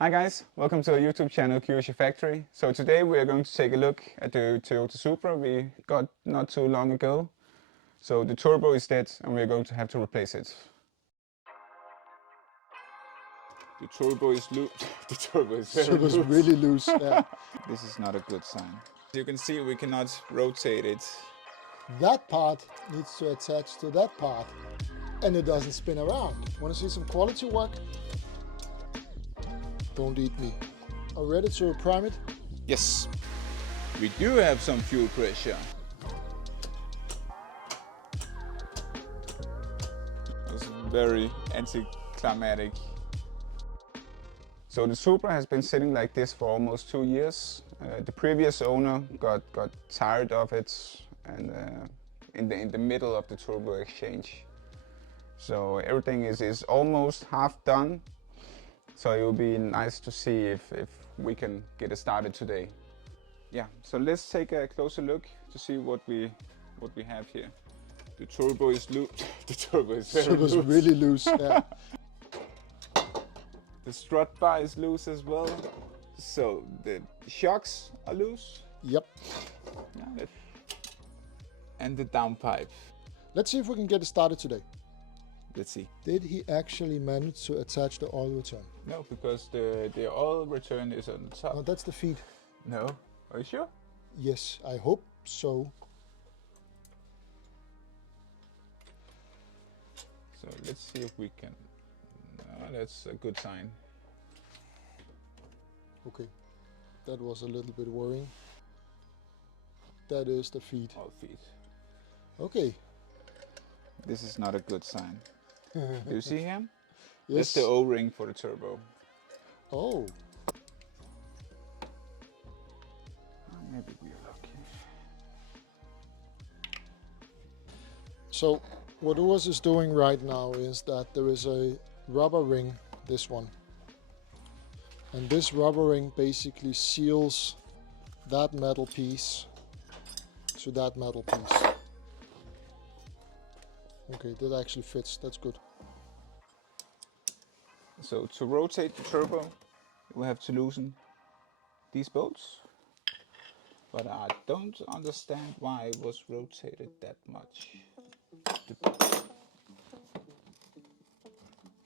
Hi guys, welcome to our YouTube channel KyushaFactory. So today we are going to take a look at the Toyota Supra we got not too long ago. So the turbo is dead and we're going to have to replace it. The turbo is loose. The turbo is very loose. Really loose. Yeah. This is not a good sign. You can see we cannot rotate it. That part needs to attach to that part and it doesn't spin around. Want to see some quality work? Don't eat me. Are we ready to prime it? Yes, we do have some fuel pressure. It's very anticlimactic. So the Supra has been sitting like this for almost 2 years. The previous owner got tired of it and in the middle of the turbo exchange. So everything is almost half done. So it will be nice to see if we can get it started today. Yeah, so let's take a closer look to see what we have here. The turbo is loose. The turbo is very loose. Really loose. Yeah. The strut bar is loose as well. So the shocks are loose. Yep. Yeah. And the downpipe. Let's see if we can get it started today. Let's see. Did he actually manage to attach the oil return? No, because the oil return is on the top. No, that's the feed. No, are you sure? Yes, I hope so. So let's see if we can. No, that's a good sign. Okay, that was a little bit worrying. That is the feed. All feed. Okay. This is not a good sign. Do you see him? Yes. That's the O-ring for the turbo. Oh. Maybe we're lucky. So what Urs is doing right now is that there is a rubber ring, this one. And this rubber ring basically seals that metal piece to that metal piece. Okay, that actually fits, that's good. So to rotate the turbo, we have to loosen these bolts. But I don't understand why it was rotated that much.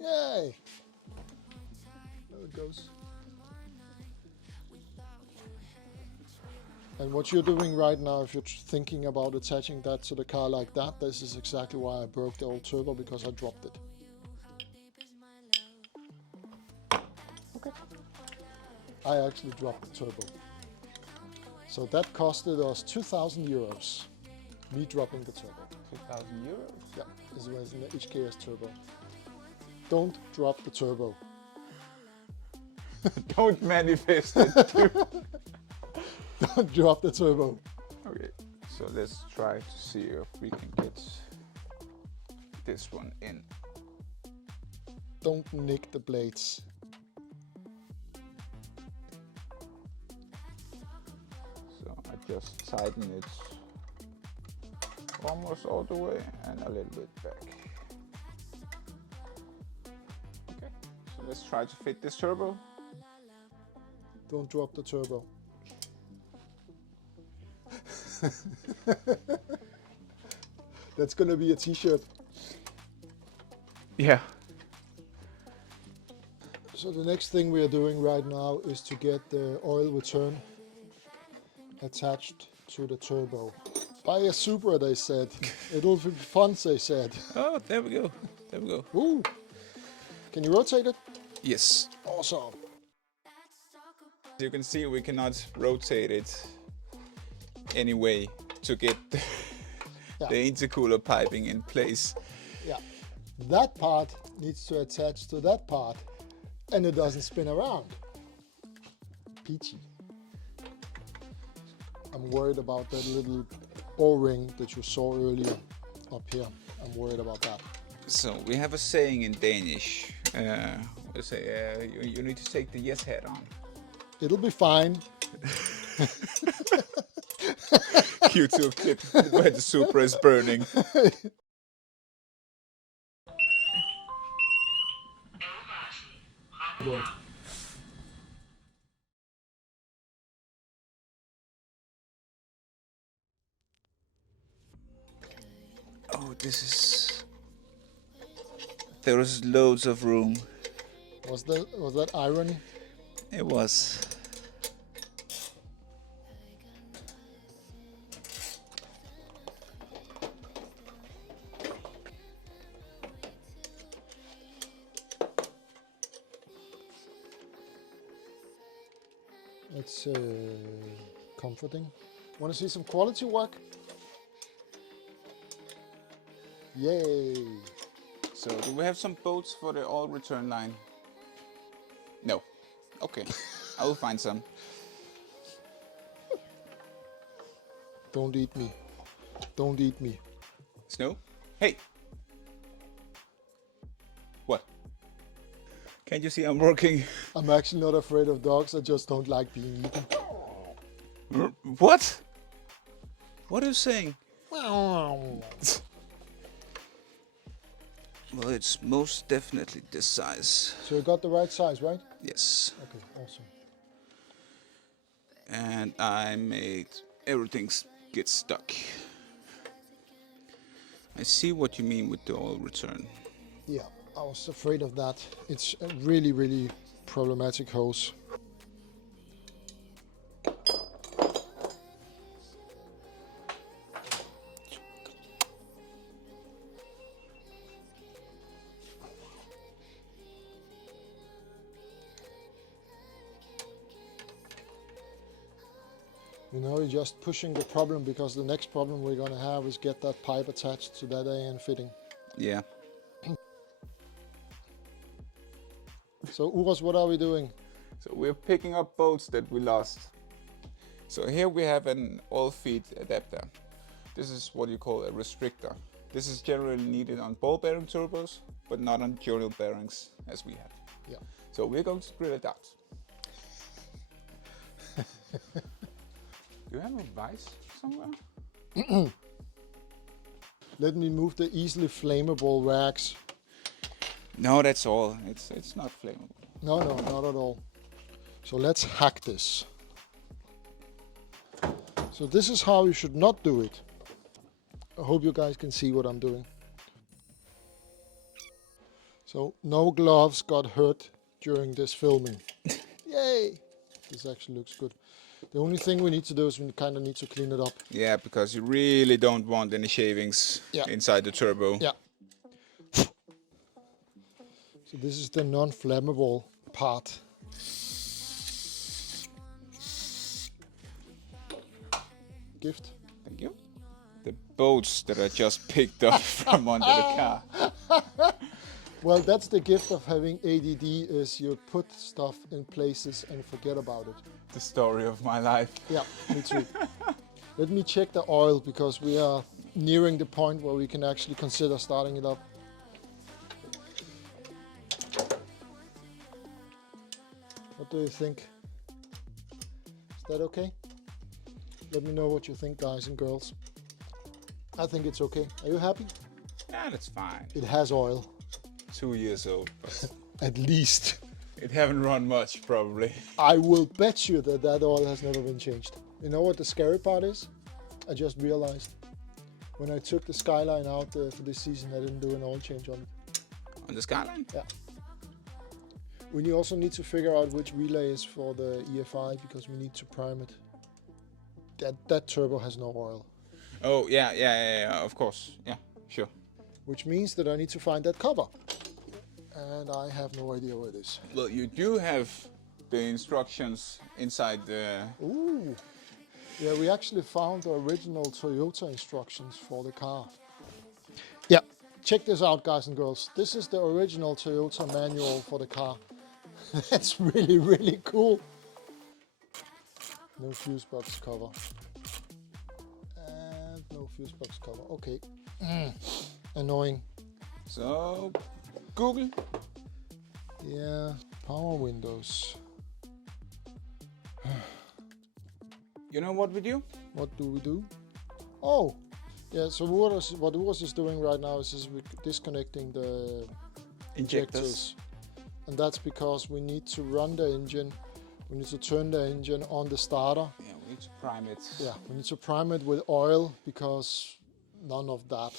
Yay! There it goes. And what you're doing right now, if you're thinking about attaching that to the car like that, this is exactly why I broke the old turbo, because I dropped it. Okay. I actually dropped the turbo. So that costed us 2,000 euros, me dropping the turbo. 2,000 euros? Yeah, this was an HKS turbo. Don't drop the turbo. Don't manifest it. Don't drop the turbo. Okay, so let's try to see if we can get this one in. Don't nick the blades. So I just tighten it almost all the way and a little bit back. Okay, so let's try to fit this turbo. Don't drop the turbo. That's gonna be a t-shirt. Yeah. So the next thing we are doing right now is to get the oil return attached to the turbo. Buy a Supra, they said. It'll be fun, they said. Oh, there we go. There we go. Ooh. Can you rotate it? Yes. Awesome. You can see we cannot rotate it anyway to get the intercooler piping in place. Yeah. That part needs to attach to that part and it doesn't spin around. Peachy. I'm worried about that little O-ring that you saw earlier up here. I'm worried about that. So we have a saying in Danish. We say you need to take the yes hat on. It'll be fine. YouTube clip where the Supra is burning. Oh, this is... There was loads of room. Was that irony? It was. It's comforting. Want to see some quality work? Yay! So, do we have some bolts for the all return line? No. Okay. I will find some. Don't eat me. Don't eat me. Snow? Hey! What? Can't you see I'm working? I'm actually not afraid of dogs, I just don't like being eaten. What? What are you saying? Wow. Well, it's most definitely this size. So you got the right size, right? Yes. Okay, awesome. And I made everything get stuck. I see what you mean with the all return. Yeah, I was afraid of that. It's a really, really problematic hose. You know, you're just pushing the problem because the next problem we're going to have is get that pipe attached to that AN fitting. Yeah. So Uros, what are we doing? So we're picking up bolts that we lost. So here we have an all feed adapter. This is what you call a restrictor. This is generally needed on ball bearing turbos, but not on journal bearings as we have. Yeah. So we're going to drill it out. Do you have a vise somewhere? Let me move the easily flammable rags. No, that's all. It's not flammable. No, no, not at all. So let's hack this. So this is how you should not do it. I hope you guys can see what I'm doing. So no gloves got hurt during this filming. Yay! This actually looks good. The only thing we need to do is we kind of need to clean it up. Yeah, because you really don't want any shavings inside the turbo. Yeah. So this is the non-flammable part. Gift. Thank you. The bolts that I just picked up from under the car. Well, that's the gift of having ADD, is you put stuff in places and forget about it. The story of my life. Yeah, me too. Let me check the oil because we are nearing the point where we can actually consider starting it up. What do you think? Is that okay? Let me know what you think, guys and girls. I think it's okay. Are you happy? Yeah, that's fine. It has oil. 2 years old, but At least. it haven't run much probably. I will bet you that that oil has never been changed. You know what the scary part is? I just realized when I took the Skyline out for this season, I didn't do an oil change on it. On the Skyline? Yeah. We also need to figure out which relay is for the EFI because we need to prime it. That turbo has no oil. Oh, yeah, of course. Yeah, sure. Which means that I need to find that cover. And I have no idea where it is. Well, you do have the instructions inside the... Ooh. Yeah, we actually found the original Toyota instructions for the car. Yeah, check this out, guys and girls. This is the original Toyota manual for the car. That's really, really cool. No fuse box cover. And no fuse box cover. Okay. Annoying. So, Google. Yeah, power windows. You know what we do? What do we do? Oh, yeah, so what Urs is doing right now is disconnecting the injectors. And that's because we need to run the engine. We need to turn the engine on the starter. Yeah, we need to prime it. Yeah, we need to prime it with oil because none of that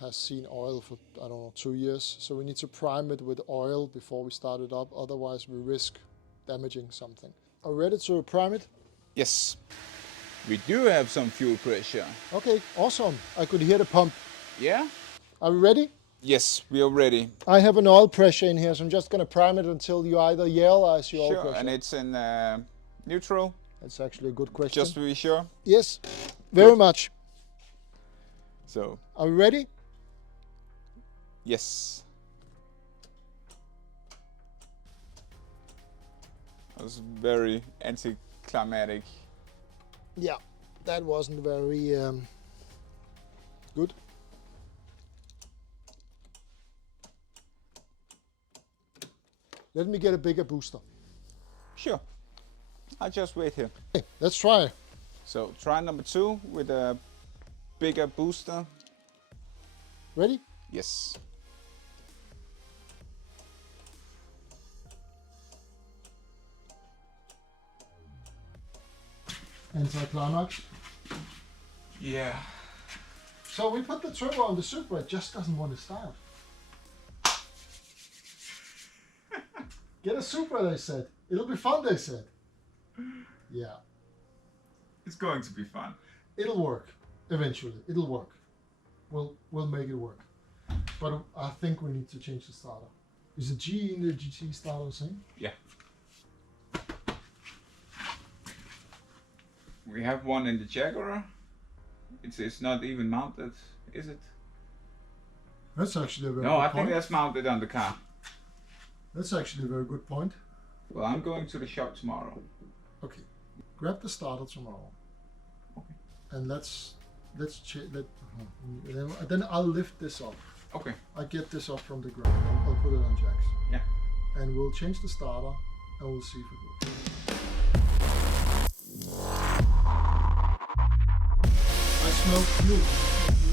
has seen oil for, I don't know, 2 years. So we need to prime it with oil before we start it up. Otherwise we risk damaging something. Are we ready to prime it? Yes, we do have some fuel pressure. Okay, awesome. I could hear the pump. Yeah? Are we ready? Yes, we are ready. I have an oil pressure in here, so I'm just going to prime it until you either yell or I see oil Sure, pressure. and it's in neutral. That's actually a good question. Just to be sure. Yes, very much. So, Are we ready? yes. That was very anticlimactic. Yeah, that wasn't very good. Let me get a bigger booster. Sure. I'll just wait here. Okay, let's try. So, try number 2 with a bigger booster. Ready? Yes. Anti-climax. Yeah. So we put the turbo on the Supra, it just doesn't want to start. Get a Supra, they said. It'll be fun, they said. Yeah, It's going to be fun. it'll work. Eventually, it'll work. We'll make it work. But I think we need to change the starter. Is the G in the GT starter the same? Yeah. We have one in the Jaguar. It's not even mounted, is it? That's actually a very No, good I point. think that's mounted on the car. That's actually a very good point. Well, I'm going to the shop tomorrow. Okay, grab the starter tomorrow. Okay. And then I'll lift this up. Okay. I get this up from the ground. I'll put it on jacks. Yeah. And we'll change the starter and we'll see if it works. I smell fuel.